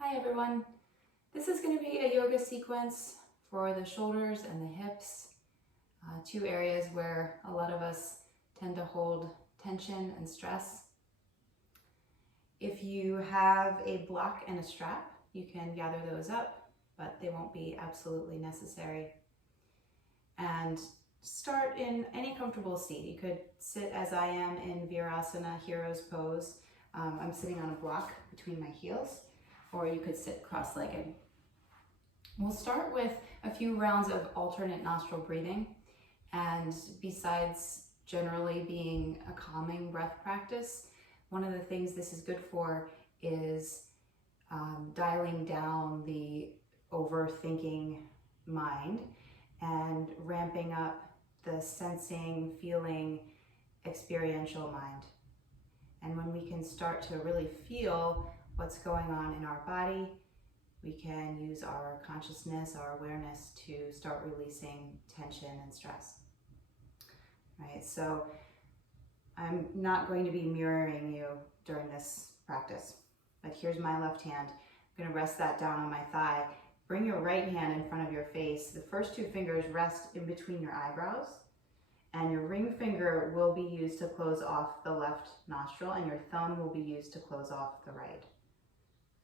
Hi everyone. This is going to be a yoga sequence for the shoulders and the hips, two areas where a lot of us tend to hold tension and stress. If you have a block and a strap, you can gather those up, but they won't be absolutely necessary. And start in any comfortable seat. You could sit as I am in Virasana, Hero's Pose. I'm sitting on a block between my heels, or you could sit cross-legged. We'll start with a few rounds of alternate nostril breathing, and besides generally being a calming breath practice, one of the things this is good for is dialing down the overthinking mind and ramping up the sensing, feeling, experiential mind. And when we can start to really feel what's going on in our body, we can use our consciousness, our awareness to start releasing tension and stress. Right, so I'm not going to be mirroring you during this practice, but here's my left hand. I'm going to rest that down on my thigh. Bring your right hand in front of your face. The first two fingers rest in between your eyebrows, and your ring finger will be used to close off the left nostril, and your thumb will be used to close off the right.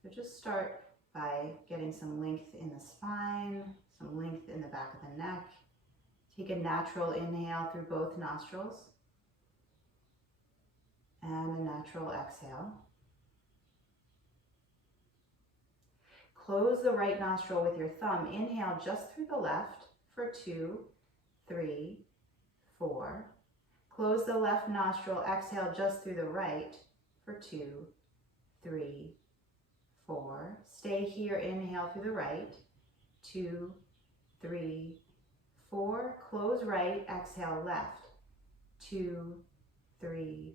So just start by getting some length in the spine, some length in the back of the neck. Take a natural inhale through both nostrils and a natural exhale. Close the right nostril with your thumb. Inhale just through the left for 2, 3, 4. Close the left nostril. Exhale just through the right for 2, 3, 4. Stay here. Inhale through the right. 2, 3, 4. Close right. Exhale left. 2, 3,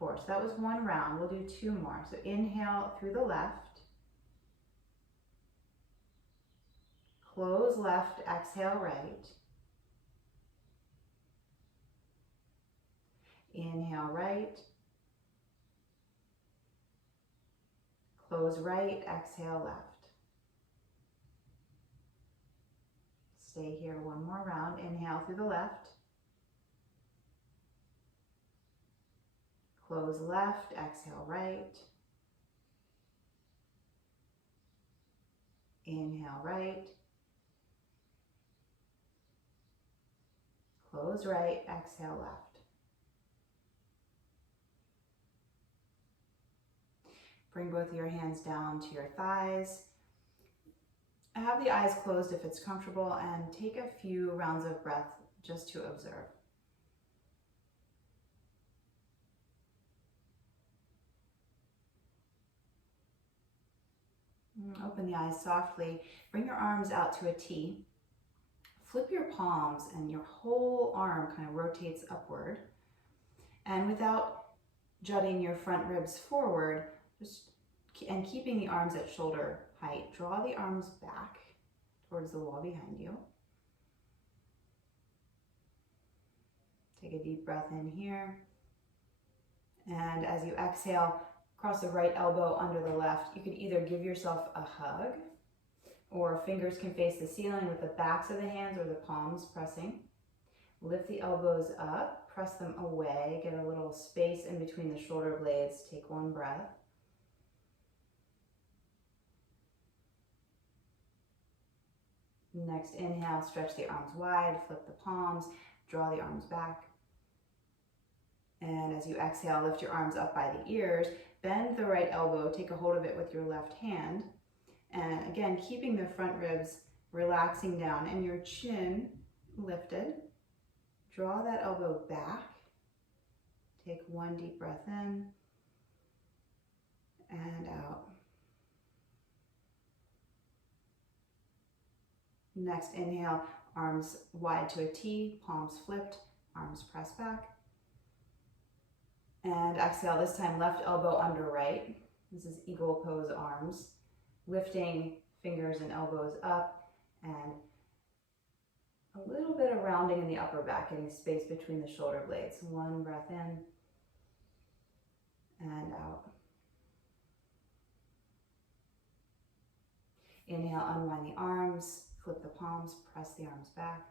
4. So that was one round. We'll do 2 more. So inhale through the left. Close left, exhale right. Inhale right. Close right, exhale left. Stay here one more round. Inhale through the left. Close left, exhale right. Inhale right. Close right, exhale left. Bring both of your hands down to your thighs. Have the eyes closed if it's comfortable, and take a few rounds of breath just to observe. Open the eyes softly. Bring your arms out to a T. Flip your palms and your whole arm kind of rotates upward. And without jutting your front ribs forward, and keeping the arms at shoulder height, draw the arms back towards the wall behind you. Take a deep breath in here. And as you exhale, cross the right elbow under the left. You could either give yourself a hug, or fingers can face the ceiling with the backs of the hands or the palms pressing. Lift the elbows up, press them away, get a little space in between the shoulder blades. Take one breath. Next inhale, stretch the arms wide, flip the palms, draw the arms back. And as you exhale, lift your arms up by the ears, bend the right elbow, take a hold of it with your left hand. And again, keeping the front ribs relaxing down and your chin lifted. Draw that elbow back. Take one deep breath in and out. Next inhale, arms wide to a T, palms flipped, arms pressed back. And exhale, this time left elbow under right. This is eagle pose arms. Lifting fingers and elbows up, and a little bit of rounding in the upper back, getting space between the shoulder blades. One breath in and out. Inhale, unwind the arms, flip the palms, press the arms back.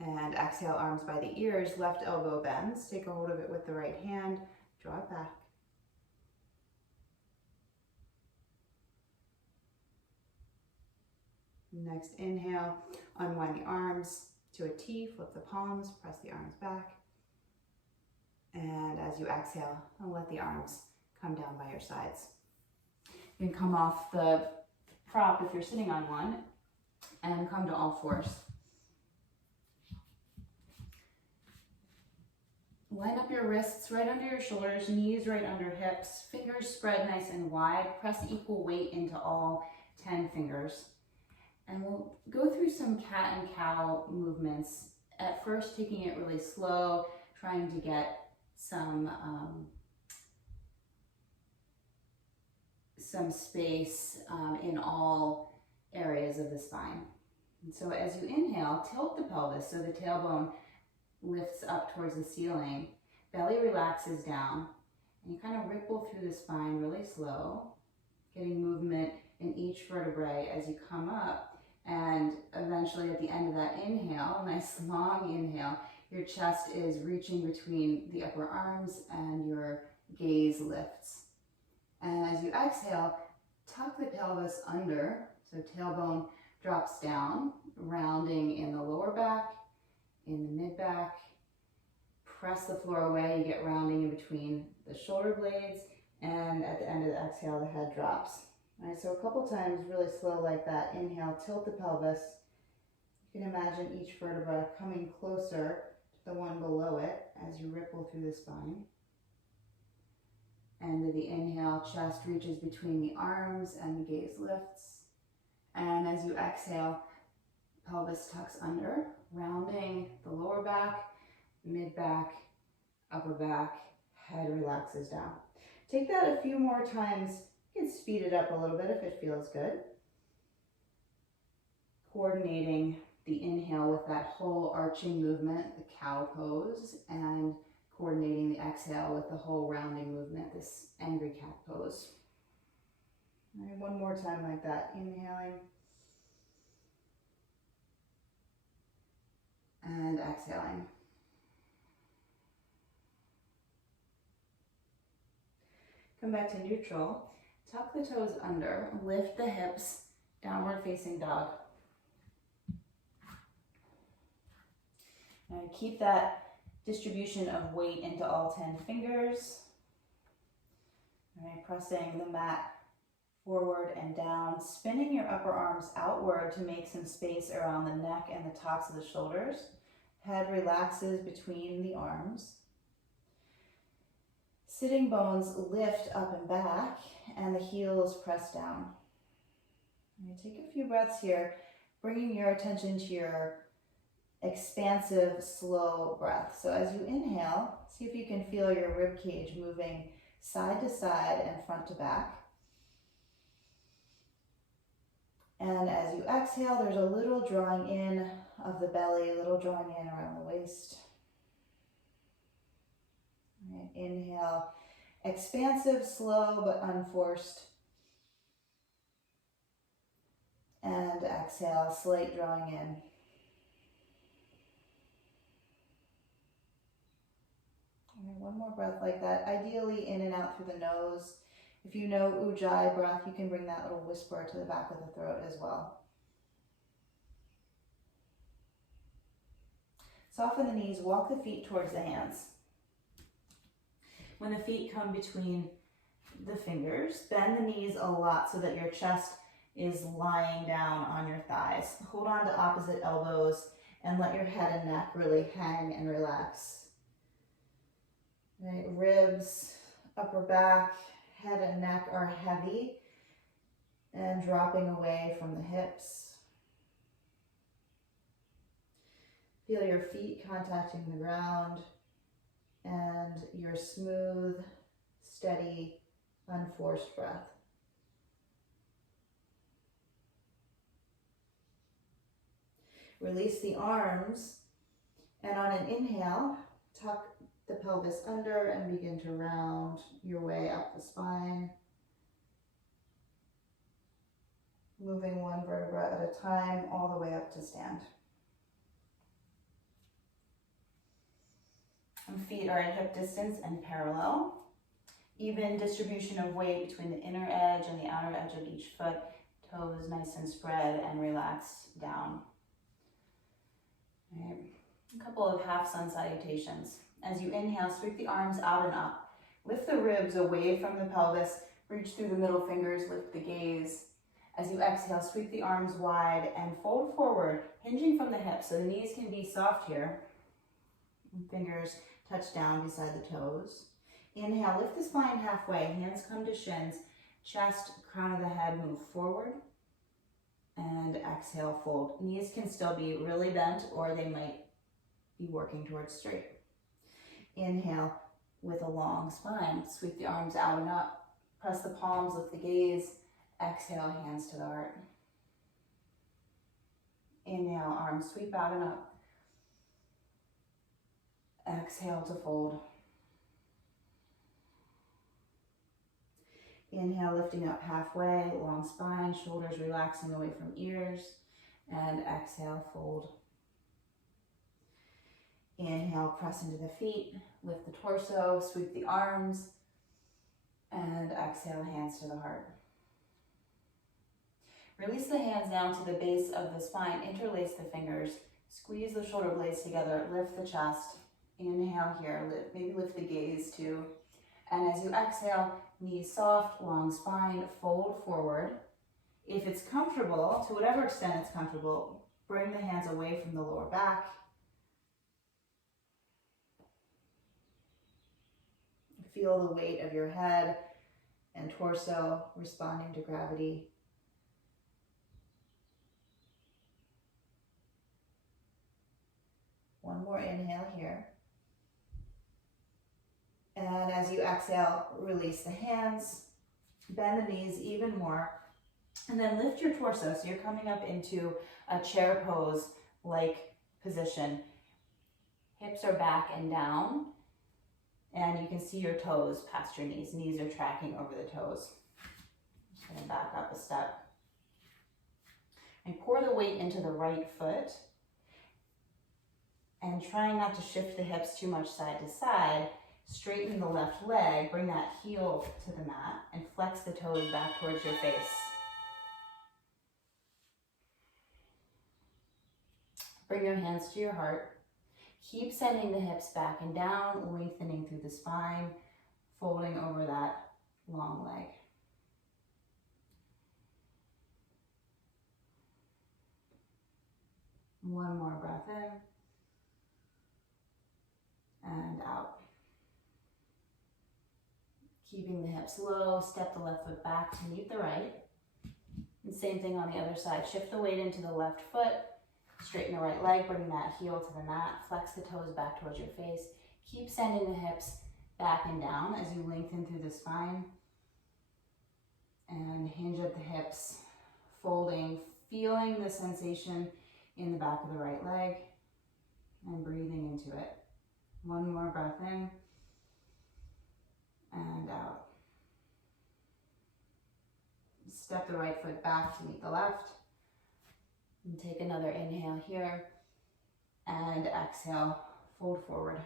And exhale, arms by the ears, left elbow bends. Take a hold of it with the right hand, draw it back. Next inhale, unwind the arms to a T, flip the palms, press the arms back. And as you exhale, let the arms come down by your sides. You can come off the prop if you're sitting on one and come to all fours. Line up your wrists right under your shoulders, knees right under hips, fingers spread nice and wide. Press equal weight into all 10 fingers. And we'll go through some cat and cow movements. At first, taking it really slow, trying to get some space in all areas of the spine. And so as you inhale, tilt the pelvis so the tailbone lifts up towards the ceiling, belly relaxes down, and you kind of ripple through the spine really slow, getting movement in each vertebrae as you come up. And eventually at the end of that inhale, nice long inhale, your chest is reaching between the upper arms and your gaze lifts. And as you exhale, tuck the pelvis under, so tailbone drops down, rounding in the lower back, in the mid back. Press the floor away, you get rounding in between the shoulder blades, and at the end of the exhale, the head drops. All right, so a couple times really slow like that. Inhale, tilt the pelvis. You can imagine each vertebra coming closer to the one below it as you ripple through the spine. End of the inhale, chest reaches between the arms and the gaze lifts. And as you exhale, pelvis tucks under, rounding the lower back, mid back, upper back, head relaxes down. Take that a few more times. You can speed it up a little bit if it feels good. Coordinating the inhale with that whole arching movement, the cow pose, and coordinating the exhale with the whole rounding movement, this angry cat pose. All right, one more time like that. Inhaling. And exhaling. Come back to neutral. Tuck the toes under, lift the hips, downward facing dog. And keep that distribution of weight into all 10 fingers. All right, pressing the mat forward and down, spinning your upper arms outward to make some space around the neck and the tops of the shoulders. Head relaxes between the arms. Sitting bones lift up and back, and the heels press down. All right, take a few breaths here, bringing your attention to your expansive, slow breath. So as you inhale, see if you can feel your rib cage moving side to side and front to back. And as you exhale, there's a little drawing in of the belly, a little drawing in around the waist. All right, inhale, expansive, slow, but unforced. And exhale, slight drawing in. All right, one more breath like that, ideally in and out through the nose. If you know Ujjayi breath, you can bring that little whisper to the back of the throat as well. Soften the knees, walk the feet towards the hands. When the feet come between the fingers, bend the knees a lot so that your chest is lying down on your thighs. Hold on to opposite elbows and let your head and neck really hang and relax. Right, ribs, upper back, head and neck are heavy and dropping away from the hips. Feel your feet contacting the ground and your smooth, steady, unforced breath. Release the arms, and on an inhale, tuck the pelvis under and begin to round your way up the spine. moving one vertebra at a time all the way up to stand. And feet are at hip distance and parallel. Even distribution of weight between the inner edge and the outer edge of each foot. Toes nice and spread and relaxed down. All right. A couple of half sun salutations. As you inhale, sweep the arms out and up. Lift the ribs away from the pelvis. Reach through the middle fingers, lift the gaze. As you exhale, sweep the arms wide and fold forward, hinging from the hips. So the knees can be soft here. Fingers touch down beside the toes. Inhale, lift the spine halfway, hands come to shins, chest, crown of the head move forward, and exhale, fold. Knees can still be really bent or they might be working towards straight. Inhale with a long spine, sweep the arms out and up, press the palms, lift the gaze, exhale, hands to the heart. Inhale, arms sweep out and up. Exhale to fold. Inhale, lifting up halfway, long spine, shoulders relaxing away from ears, and exhale, fold. Inhale, press into the feet, lift the torso, sweep the arms, and exhale, hands to the heart. Release the hands down to the base of the spine, interlace the fingers, squeeze the shoulder blades together, lift the chest. Inhale here, maybe lift the gaze too. And as you exhale, knees soft, long spine, fold forward. If it's comfortable, to whatever extent it's comfortable, bring the hands away from the lower back. Feel the weight of your head and torso responding to gravity. One more inhale here. And as you exhale, release the hands, bend the knees even more, and then lift your torso. So you're coming up into a chair pose like position. Hips are back and down, and you can see your toes past your knees. Knees are tracking over the toes. Just gonna back up a step. And pour the weight into the right foot, and trying not to shift the hips too much side to side. Straighten the left leg, bring that heel to the mat, and flex the toes back towards your face. Bring your hands to your heart. Keep sending the hips back and down, lengthening through the spine, folding over that long leg. One more breath in and out. Keeping the hips low, step the left foot back to meet the right. And same thing on the other side. Shift the weight into the left foot, straighten the right leg, bring that heel to the mat, flex the toes back towards your face. Keep sending the hips back and down as you lengthen through the spine. And hinge at the hips, folding, feeling the sensation in the back of the right leg, and breathing into it. One more breath in. And out. Step the right foot back to meet the left. And take another inhale here. And exhale, fold forward.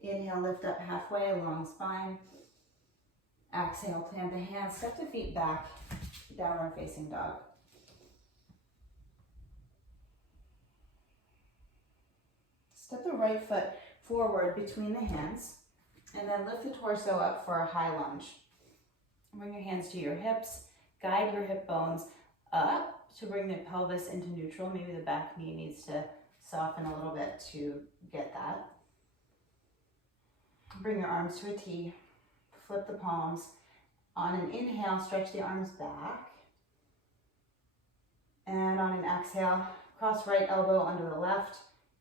Inhale, lift up halfway, long spine. Exhale, plant the hands, step the feet back, downward facing dog. Step the right foot forward between the hands, and then lift the torso up for a high lunge. Bring your hands to your hips, guide your hip bones up to bring the pelvis into neutral. Maybe the back knee needs to soften a little bit to get that. Bring your arms to a T, flip the palms. On an inhale, stretch the arms back. And on an exhale, cross right elbow under the left,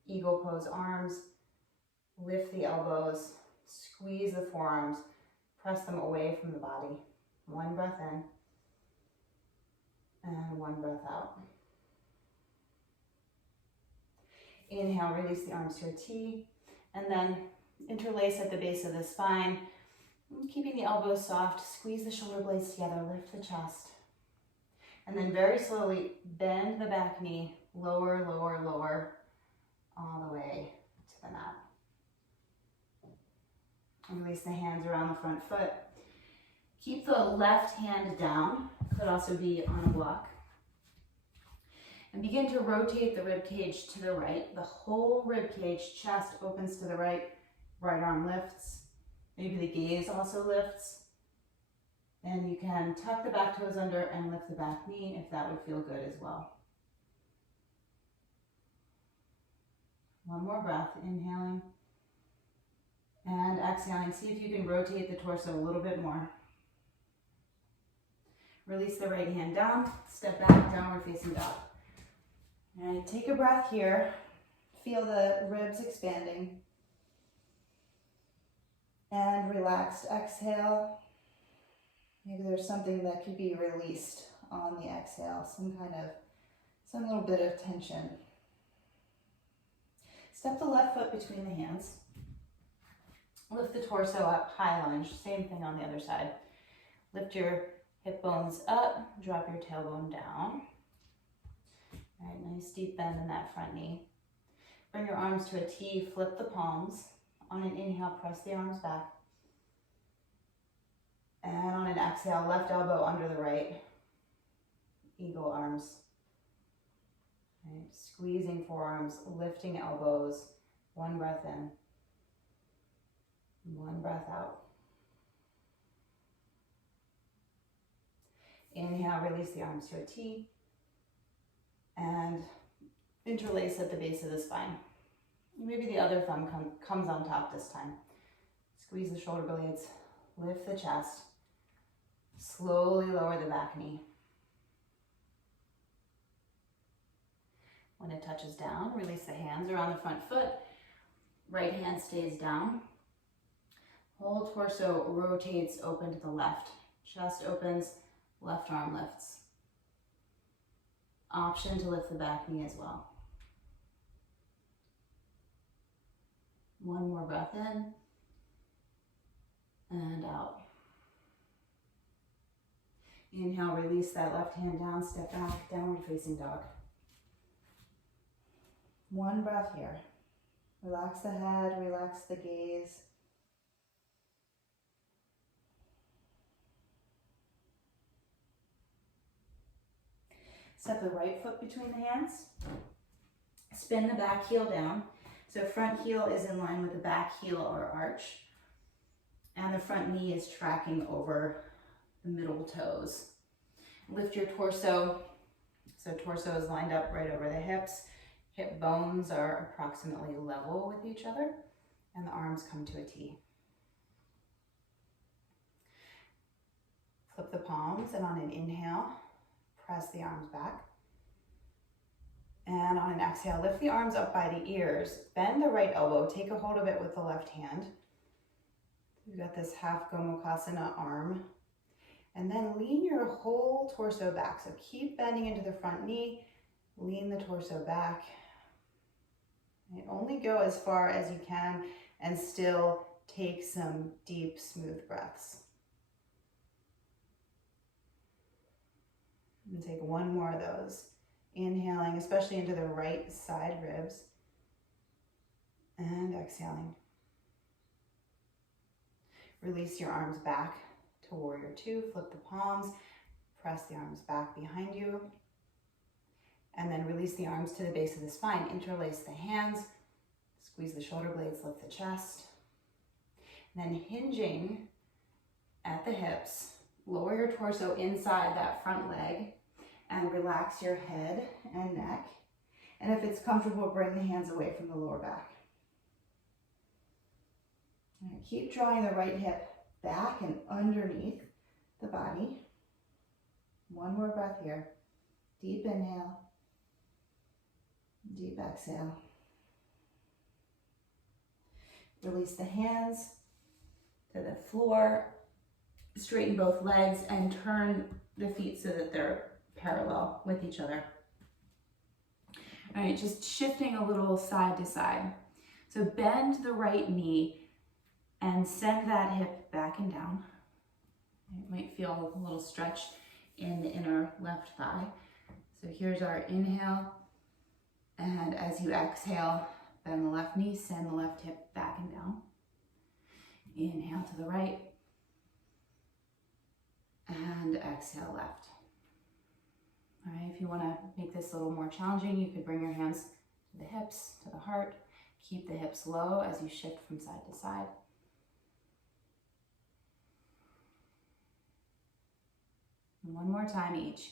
eagle pose arms. Lift the elbows, squeeze the forearms, press them away from the body. One breath in, and one breath out. Inhale, release the arms to a T, and then interlace at the base of the spine. And keeping the elbows soft, squeeze the shoulder blades together, lift the chest. And then very slowly bend the back knee, lower, lower, lower, all the way to the mat. And release the hands around the front foot. Keep the left hand down, could also be on a block. And begin to rotate the rib cage to the right. The whole rib cage, chest opens to the right, right arm lifts. Maybe the gaze also lifts. And you can tuck the back toes under and lift the back knee if that would feel good as well. One more breath, inhaling and exhaling. See if you can rotate the torso a little bit more. Release the right hand down, step back, downward facing dog. All right, take a breath here. Feel the ribs expanding. And relaxed, exhale. Maybe there's something that could be released on the exhale, some little bit of tension. Step the left foot between the hands. Lift the torso up, high lunge, same thing on the other side. Lift your hip bones up, drop your tailbone down. All right, nice deep bend in that front knee. Bring your arms to a T, flip the palms. On an inhale, press the arms back. And on an exhale, left elbow under the right. Eagle arms. Right. Squeezing forearms, lifting elbows. One breath in. One breath out. Inhale, release the arms to a T. And interlace at the base of the spine. Maybe the other thumb comes on top this time. Squeeze the shoulder blades, lift the chest. Slowly lower the back knee. When it touches down, release the hands around the front foot. Right hand stays down. Whole torso rotates open to the left. Chest opens, left arm lifts. Option to lift the back knee as well. One more breath in and out. Inhale, release that left hand down, step back, downward facing dog. One breath here. Relax the head, relax the gaze. Step the right foot between the hands. Spin the back heel down. So front heel is in line with the back heel or arch. And the front knee is tracking over the middle toes. Lift your torso. So torso is lined up right over the hips. Hip bones are approximately level with each other. And the arms come to a T. Flip the palms, and on an inhale, press the arms back. And on an exhale, lift the arms up by the ears. Bend the right elbow. Take a hold of it with the left hand. You've got this half Gomukhasana arm. And then lean your whole torso back. So keep bending into the front knee. Lean the torso back. And only go as far as you can and still take some deep, smooth breaths. And take one more of those. Inhaling, especially into the right side ribs. And exhaling. Release your arms back to warrior two. Flip the palms. Press the arms back behind you. And then release the arms to the base of the spine. Interlace the hands. Squeeze the shoulder blades, lift the chest. And then hinging at the hips. Lower your torso inside that front leg. And relax your head and neck. And if it's comfortable, bring the hands away from the lower back. And keep drawing the right hip back and underneath the body. One more breath here. Deep inhale. Deep exhale. Release the hands to the floor. Straighten both legs and turn the feet so that they're parallel with each other. All right, just shifting a little side to side. So bend the right knee, And send that hip back and down. It might feel a little stretch in the inner left thigh. So here's our inhale. And as you exhale, bend the left knee, send the left hip back and down. Inhale to the right. And exhale left. All right, if you want to make this a little more challenging, you could bring your hands to the hips, to the heart. Keep the hips low as you shift from side to side. And one more time each.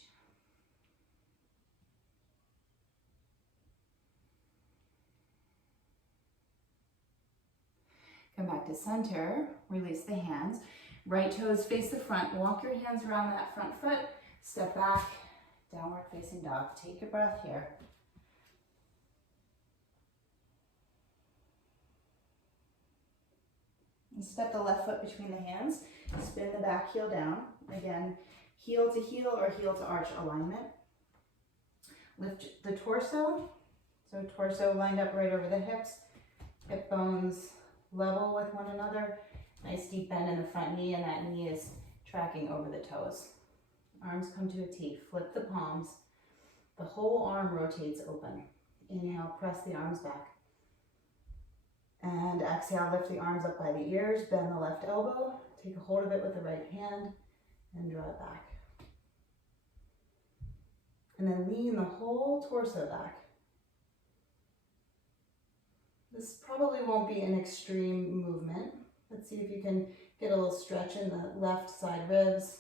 Come back to center, release the hands. Right toes face the front. Walk your hands around that front foot. Step back, downward facing dog. Take a breath here. And step the left foot between the hands. Spin the back heel down. Again, heel to heel or heel to arch alignment. Lift the torso. So torso lined up right over the hips. Hip bones level with one another. Nice deep bend in the front knee, and that knee is tracking over the toes. Arms come to a T. Flip the palms. The whole arm rotates open. Inhale, press the arms back. And exhale, lift the arms up by the ears. Bend the left elbow. Take a hold of it with the right hand and draw it back. And then lean the whole torso back. This probably won't be an extreme movement. Let's see if you can get a little stretch in the left side ribs.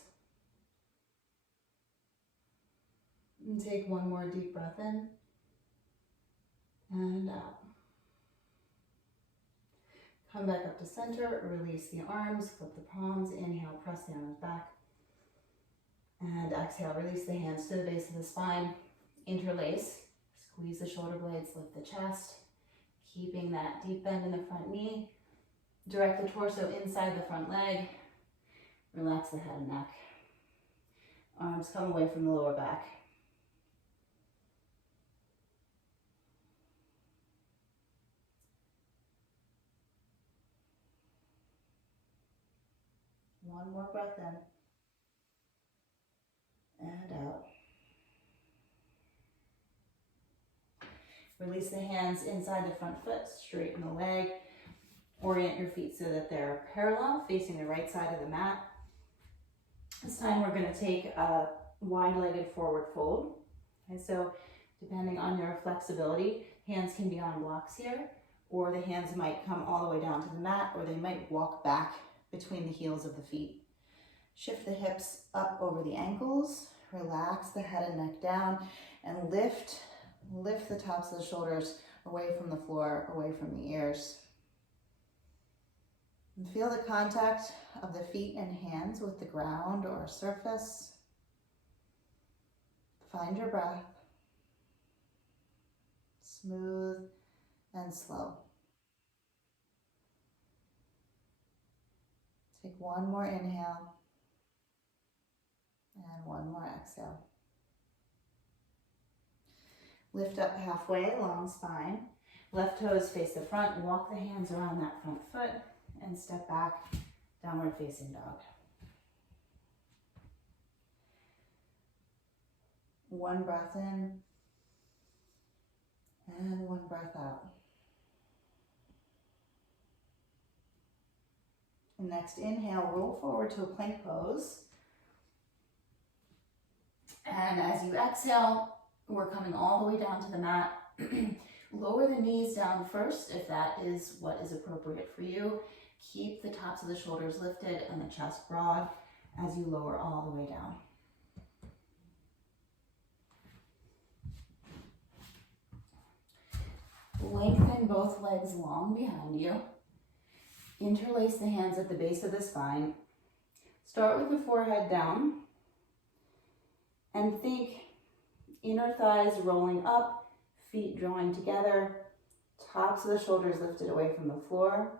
And take one more deep breath in and out. Come back up to center, release the arms, flip the palms, inhale, press the arms back. And exhale, release the hands to the base of the spine, interlace, squeeze the shoulder blades, lift the chest, keeping that deep bend in the front knee. Direct the torso inside the front leg, relax the head and neck. Arms come away from the lower back. One more breath in and out. Release the hands inside the front foot, straighten the leg. Orient your feet so that they're parallel, facing the right side of the mat. This time we're going to take a wide-legged forward fold. Okay, so depending on your flexibility, hands can be on blocks here, or the hands might come all the way down to the mat, or they might walk back between the heels of the feet. Shift the hips up over the ankles, relax the head and neck down, and lift the tops of the shoulders away from the floor, away from the ears. And feel the contact of the feet and hands with the ground or surface. Find your breath. Smooth and slow. Take one more inhale and one more exhale. Lift up halfway, long spine. Left toes face the front. Walk the hands around that front foot and step back, downward facing dog. One breath in and one breath out. And next inhale, roll forward to a plank pose. And as you exhale, we're coming all the way down to the mat. Lower the knees down first if that is what is appropriate for you. Keep the tops of the shoulders lifted and the chest broad as you lower all the way down. Lengthen both legs long behind you. Interlace the hands at the base of the spine. Start with the forehead down and think inner thighs rolling up, feet drawing together, tops of the shoulders lifted away from the floor.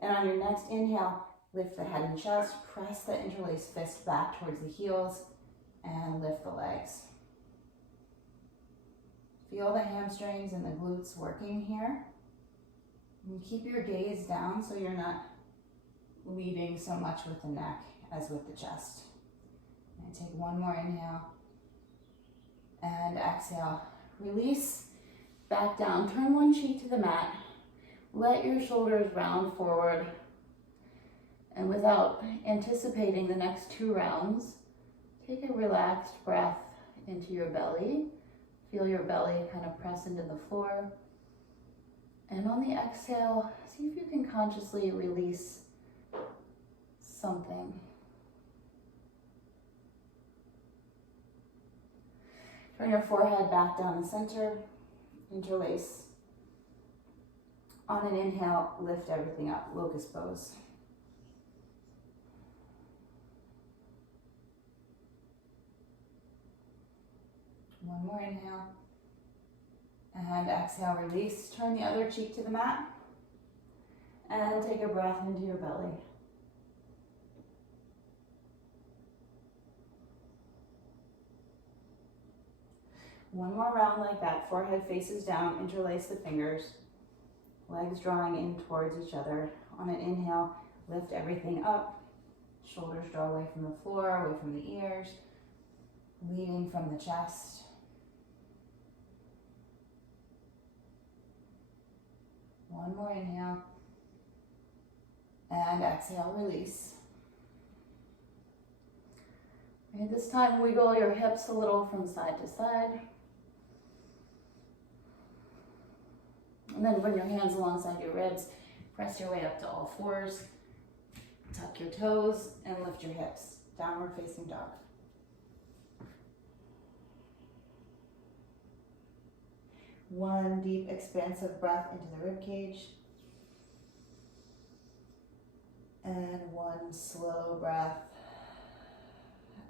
And on your next inhale, lift the head and chest, press the interlaced fist back towards the heels, and lift the legs. Feel the hamstrings and the glutes working here. And keep your gaze down so you're not leading so much with the neck as with the chest. And take one more inhale and exhale. Release back down. Turn one cheek to the mat. Let your shoulders round forward. And without anticipating the next 2 rounds, take a relaxed breath into your belly. Feel your belly kind of press into the floor. And on the exhale, see if you can consciously release something. Turn your forehead back down the center, interlace. On an inhale, lift everything up, locust pose. One more inhale. And exhale, release. Turn the other cheek to the mat. And take a breath into your belly. One more round like that. Forehead faces down, interlace the fingers. Legs drawing in towards each other. On an inhale, lift everything up. Shoulders draw away from the floor, away from the ears. Leading from the chest. One more inhale. And exhale, release. Okay, this time wiggle your hips a little from side to side. And then bring your hands alongside your ribs. Press your way up to all fours. Tuck your toes and lift your hips. Downward facing dog. One deep, expansive breath into the rib cage. And one slow breath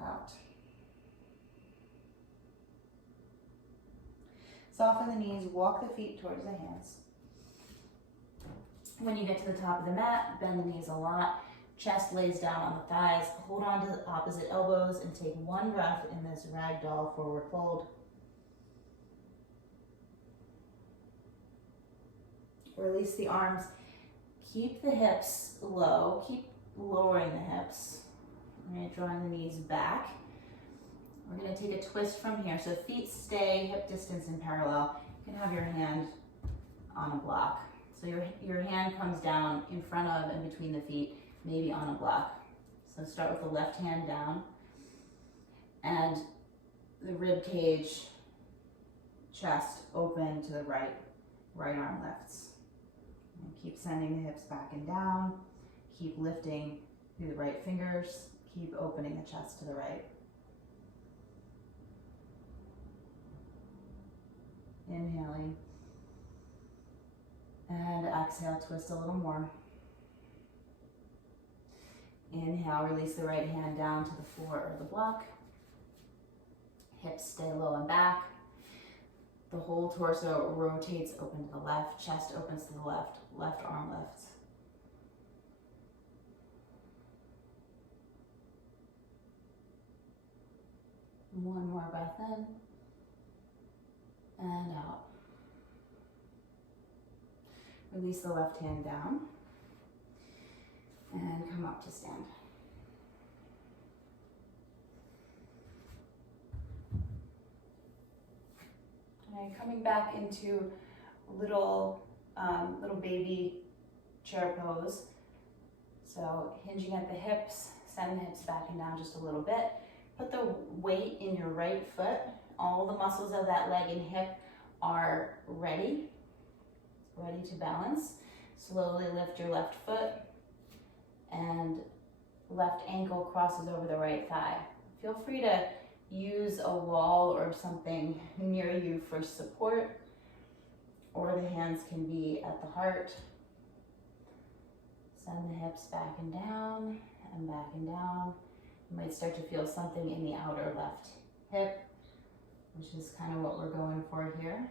out. Soften the knees, walk the feet towards the hands. When you get to the top of the mat, bend the knees a lot. Chest lays down on the thighs. Hold on to the opposite elbows and take one breath in this ragdoll forward fold. Release the arms. Keep the hips low. Keep lowering the hips. All right, drawing the knees back. We're going to take a twist from here. So feet stay hip distance in parallel. You can have your hand on a block. So your hand comes down in front of and between the feet, maybe on a block. So start with the left hand down. And the rib cage, chest open to the right. Right arm lifts. And keep sending the hips back and down. Keep lifting through the right fingers. Keep opening the chest to the right. Inhaling. And exhale, twist a little more. Inhale, release the right hand down to the floor or the block. Hips stay low and back. The whole torso rotates open to the left, chest opens to the left, left arm lifts. One more breath in and out. Release the left hand down and come up to stand. And coming back into little baby chair pose. So hinging at the hips, send the hips back and down just a little bit. Put the weight in your right foot. All the muscles of that leg and hip are ready to balance. Slowly lift your left foot and left ankle crosses over the right thigh. Feel free to use a wall or something near you for support, or the hands can be at the heart. Send the hips back and down and back and down. You might start to feel something in the outer left hip, which is kind of what we're going for here.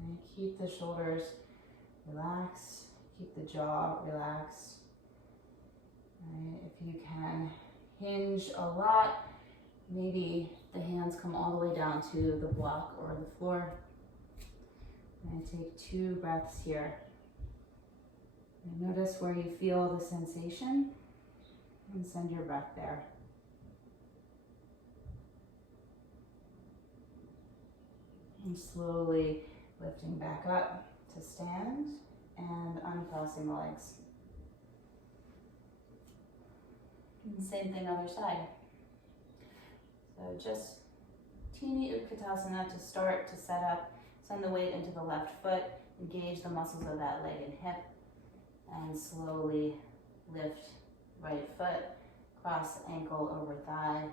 And keep the shoulders relaxed, keep the jaw relaxed. Right, if you can hinge a lot, maybe the hands come all the way down to the block or the floor. And take 2 breaths here. And notice where you feel the sensation and send your breath there. And slowly lifting back up to stand and uncrossing the legs. And same thing other side. So just teeny Utkatasana to start to set up. Send the weight into the left foot, engage the muscles of that leg and hip, and slowly lift right foot, cross ankle over thigh,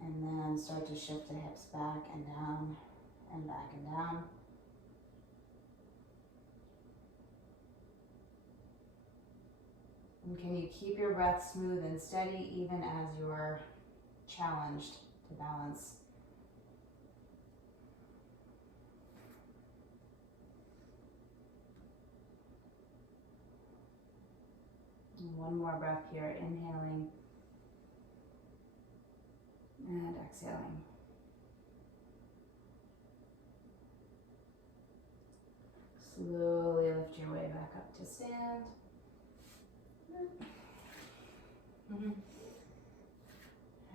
and then start to shift the hips back and down and back and down. And can you keep your breath smooth and steady even as you're challenged to balance? And one more breath here, inhaling and exhaling. Slowly lift your way back up to stand.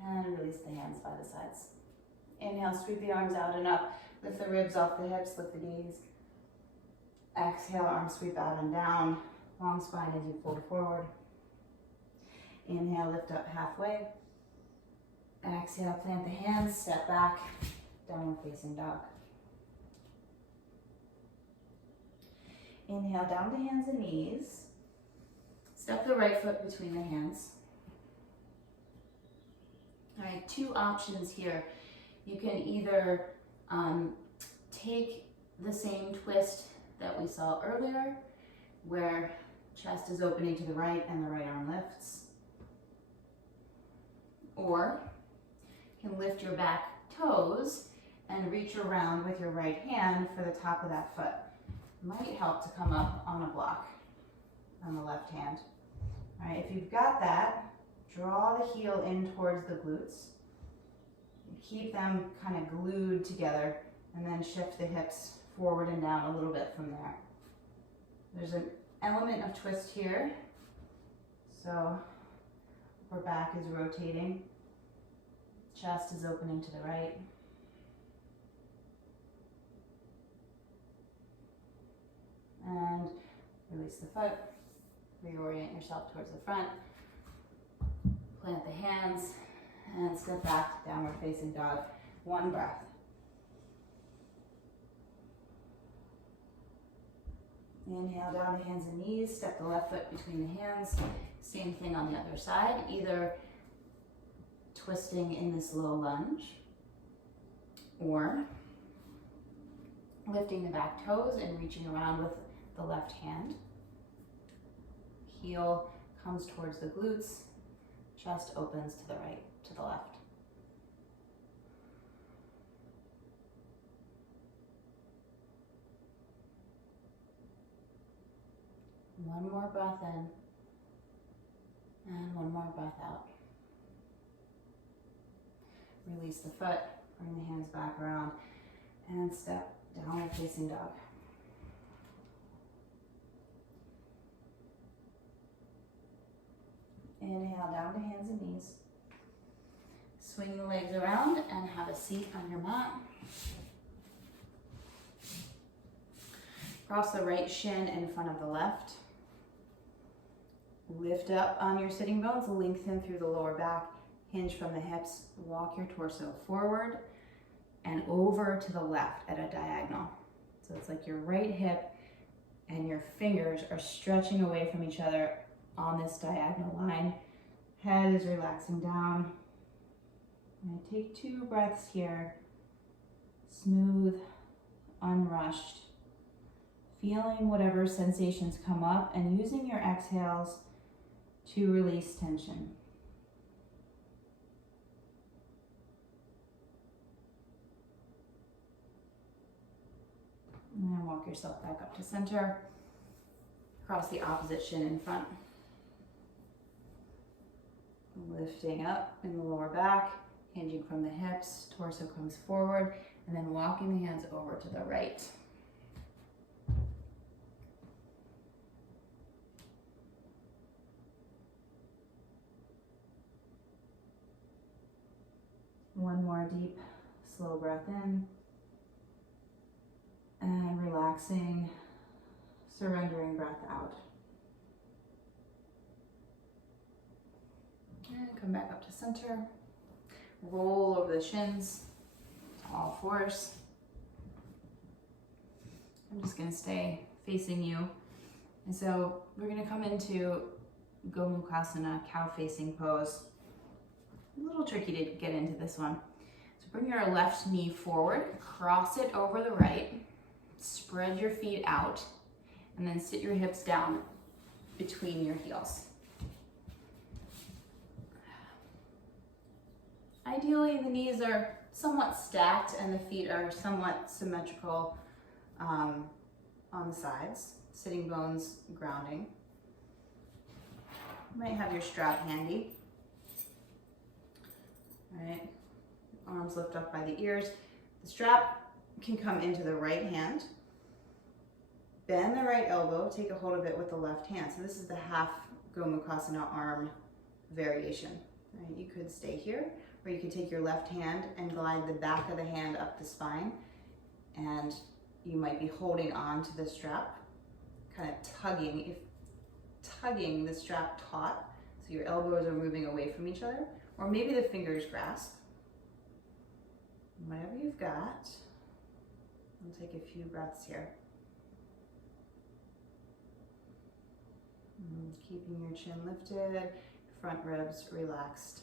And release the hands by the sides. Inhale, sweep the arms out and up. Lift the ribs off the hips, lift the knees. Exhale, arms sweep out and down. Long spine as you fold forward. Inhale, lift up halfway. Exhale, plant the hands, step back, downward facing dog. Inhale, down to hands and knees. Step the right foot between the hands. All right, two options here. You can either take the same twist that we saw earlier, where chest is opening to the right and the right arm lifts. Or you can lift your back toes and reach around with your right hand for the top of that foot. Might help to come up on a block on the left hand. All right, if you've got that, draw the heel in towards the glutes. Keep them kind of glued together and then shift the hips forward and down a little bit from there. There's an element of twist here. So upper back is rotating. Chest is opening to the right. And release the foot. Reorient yourself towards the front. Plant the hands and step back to downward facing dog. One breath. Inhale down to hands and knees. Step the left foot between the hands. Same thing on the other side. Either twisting in this low lunge or lifting the back toes and reaching around with the left hand. Heel comes towards the glutes. Chest opens to the right, to the left. One more breath in and one more breath out. Release the foot, bring the hands back around and step downward facing dog. Inhale down to hands and knees. Swing the legs around and have a seat on your mat. Cross the right shin in front of the left. Lift up on your sitting bones, lengthen through the lower back, hinge from the hips, walk your torso forward and over to the left at a diagonal. So it's like your right hip and your fingers are stretching away from each other on this diagonal line. Head is relaxing down. I'm going to take 2 breaths here. Smooth, unrushed. Feeling whatever sensations come up and using your exhales to release tension. And then walk yourself back up to center. Cross the opposite shin in front. Lifting up in the lower back, hinging from the hips, torso comes forward, and then walking the hands over to the right. more deep, slow breath in. And relaxing, surrendering breath out. And come back up to center. Roll over the shins to all fours. I'm just going to stay facing you. And so we're going to come into Gomukhasana, cow facing pose. A little tricky to get into this one. So bring your left knee forward, cross it over the right, spread your feet out, and then sit your hips down between your heels. Ideally, the knees are somewhat stacked and the feet are somewhat symmetrical on the sides, sitting bones grounding. You might have your strap handy. All right, arms lift up by the ears. The strap can come into the right hand. Bend the right elbow, take a hold of it with the left hand. So this is the half Gomukhasana arm variation. Right? You could stay here, or you could take your left hand and glide the back of the hand up the spine, and you might be holding on to the strap, kind of tugging the strap taut, so your elbows are moving away from each other, or maybe the fingers grasp. Whatever you've got. We'll take a few breaths here. Keeping your chin lifted, front ribs relaxed.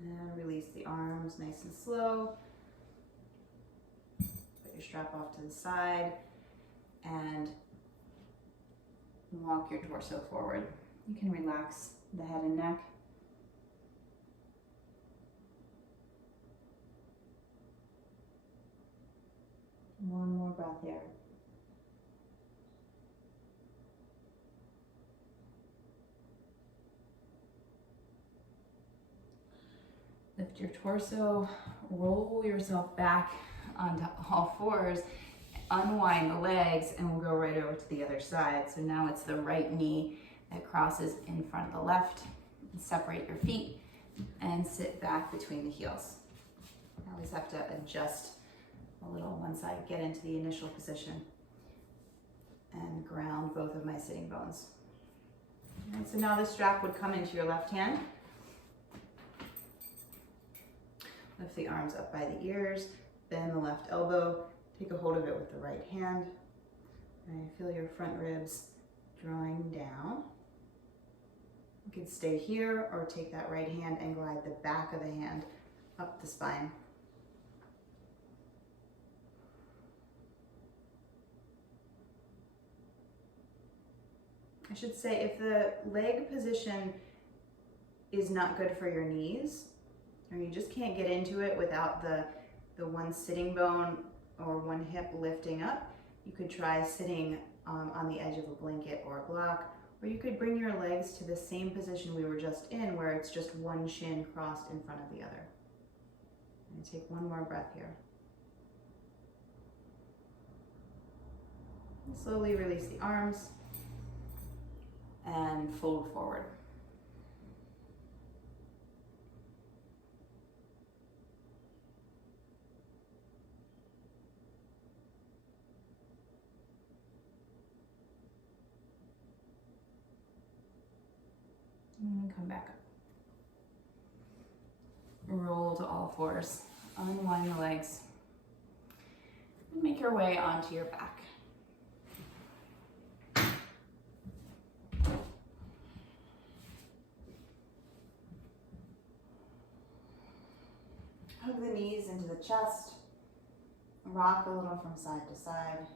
And release the arms nice and slow. Put your strap off to the side and walk your torso forward. You can relax the head and neck. One more breath here. Lift your torso, roll yourself back onto all fours, unwind the legs, and we'll go right over to the other side. So now it's the right knee that crosses in front of the left. Separate your feet and sit back between the heels. I always have to adjust a little once I get into the initial position and ground both of my sitting bones. And so now the strap would come into your left hand. Lift the arms up by the ears, bend the left elbow, take a hold of it with the right hand. And feel your front ribs drawing down. You can stay here or take that right hand and glide the back of the hand up the spine. I should say, if the leg position is not good for your knees, or you just can't get into it without the one sitting bone or one hip lifting up, you could try sitting on the edge of a blanket or a block, or you could bring your legs to the same position we were just in, where it's just one shin crossed in front of the other. And take one more breath here. And slowly release the arms and fold forward. And come back up. Roll to all fours. Unwind the legs. And make your way onto your back. Hug the knees into the chest. Rock a little from side to side.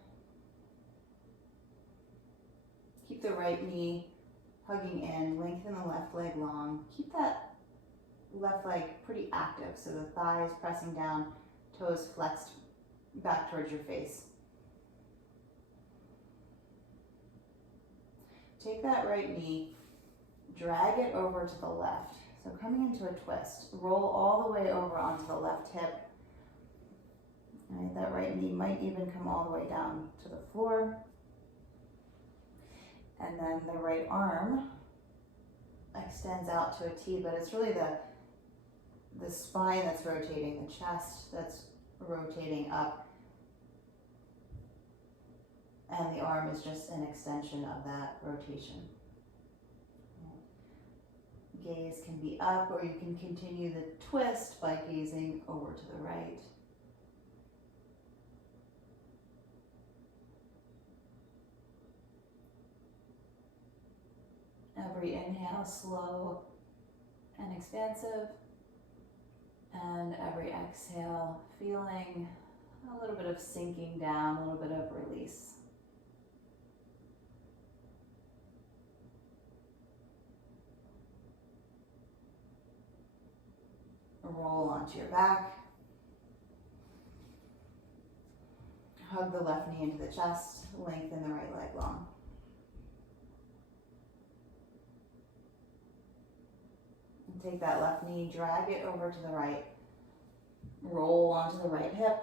Keep the right knee hugging in, lengthen the left leg long. Keep that left leg pretty active, so the thighs pressing down, toes flexed back towards your face. Take that right knee, drag it over to the left. So coming into a twist, roll all the way over onto the left hip. All right, that right knee might even come all the way down to the floor. And then the right arm extends out to a T, but it's really the spine that's rotating, the chest that's rotating up, and the arm is just an extension of that rotation. Gaze can be up, or you can continue the twist by gazing over to the right. Every inhale slow and expansive, and every exhale feeling a little bit of sinking down, a little bit of release. Roll onto your back. Hug the left knee into the chest, lengthen the right leg long. And take that left knee, drag it over to the right. Roll onto the right hip.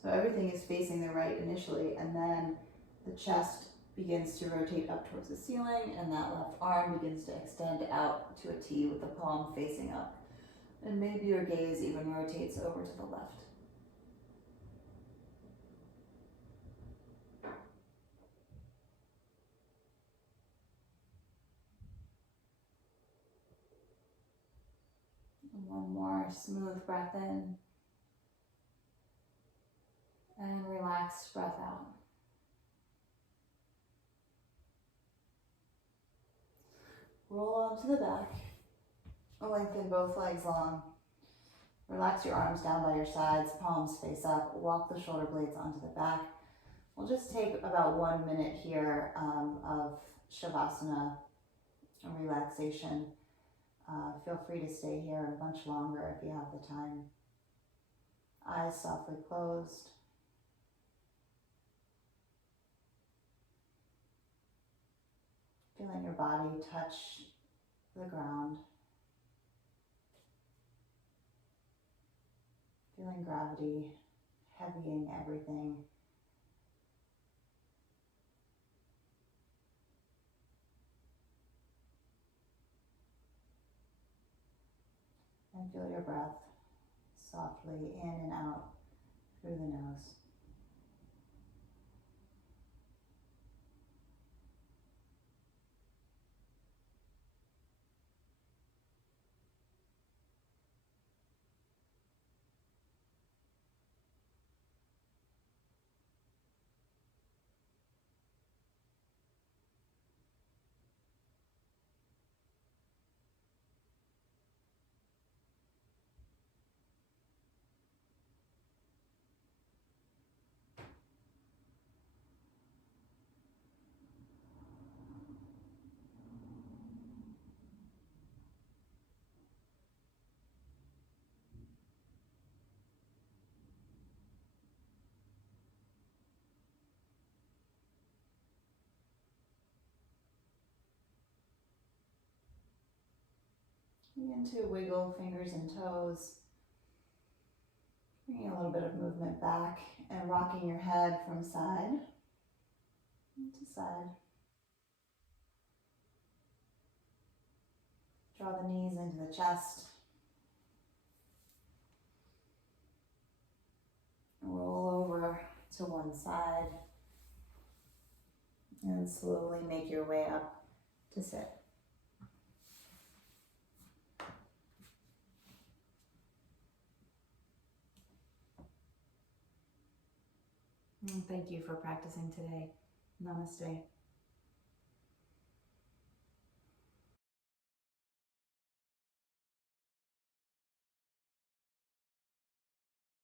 So everything is facing the right initially, and then the chest begins to rotate up towards the ceiling, and that left arm begins to extend out to a T with the palm facing up. And maybe your gaze even rotates over to the left. And one more smooth breath in. And relaxed breath out. Roll onto the back. Lengthen both legs long. Relax your arms down by your sides, palms face up. Walk the shoulder blades onto the back. We'll just take about 1 minute here of Shavasana relaxation. Feel free to stay here a bunch longer if you have the time. Eyes softly closed. Feeling your body touch the ground. Feeling gravity heavying everything. And feel your breath softly in and out through the nose. Begin to wiggle fingers and toes, bringing a little bit of movement back and rocking your head from side to side. Draw the knees into the chest. Roll over to one side and slowly make your way up to sit. Thank you for practicing today. Namaste.